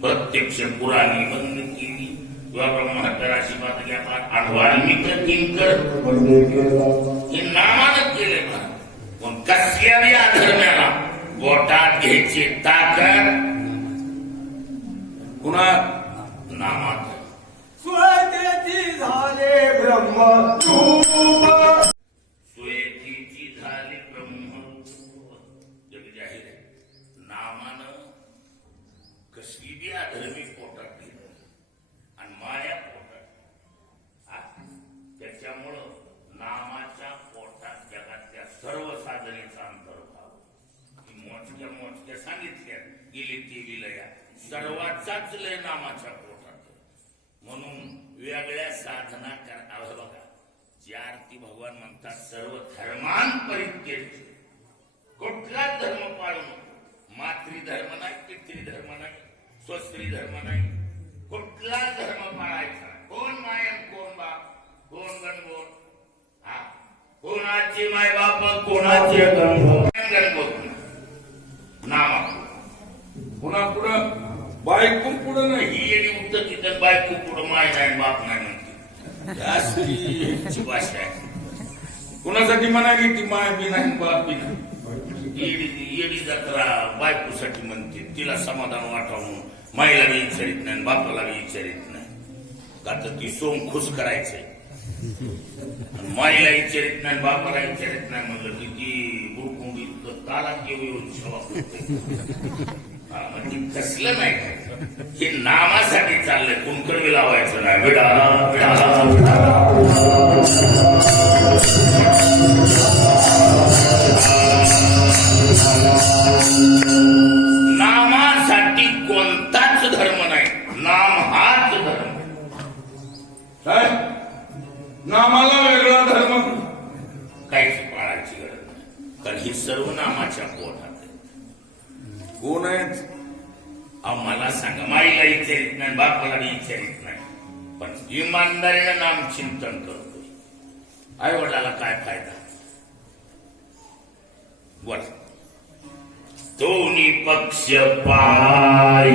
प्रत्यक्ष पुराणी बंद केली. किंवा ब्रह्महत्या बातली मित्र किंकर हे केले ना पण कसल्याही अधर्म्याला बोटात घ्यायची ताकद पुन्हा नामात. स्वतेची झाले ब्रह्म. तू ही मोजक्या मोजक्या सांगितल्या गेली ती विलया सर्वाचाच लय नामाच्या पोटात. म्हणून वेगळ्या साधना करा बघा. ज्या अर्थी भगवान म्हणतात सर्व धर्मान परित्यज कुठला धर्म पाळू नको? मातृ नाही पितृधर्म नाही स्वस्त्री धर्म नाही. कुठला धर्म पाळायचा? कोण मायन कोण बाप? कोण गणगोण हा? कोणाचे माय बाप कोणाचे गणगोण नामा पुन्हा पुढं बायको पुढं नाही? ही येणी उत्तर तिथं बायको पुढं माय नाही बाप नाही म्हणते. भाषा आहे. कुणासाठी म्हणाली ती? माय बी नाही बाप बी नाही. येडी जत्रा बायकोसाठी म्हणते. तिला समाधान वाटावून माईला बी विचारित नाही बापाला बी विचारित नाही. का तर ती सोम खुश करायचंय. माईला विचारित नाही बापाला विचारित नाही म्हणलं की ती बुडकुंडी ताला केव येऊन म्हणजे कसलं नाही. हे नामासाठी चाललंय. कुंकडवी लावायचं विडाला नामासाठी कोणताच धर्म नाही. नाम हाच धर्म. काय? नामाला वेगळा धर्म. काहीच पाळायची गरज नाही. कारण ही सर्व नामाच्या पोटात. कोण आहेत? अहो मला सांगा माईला विचारित नाही बापाला बी विचारित नाही. पण इमानदारीनं नाम चिंतन करतोय. आई वडिलाला काय फायदा? वर दोन्ही पक्ष पाय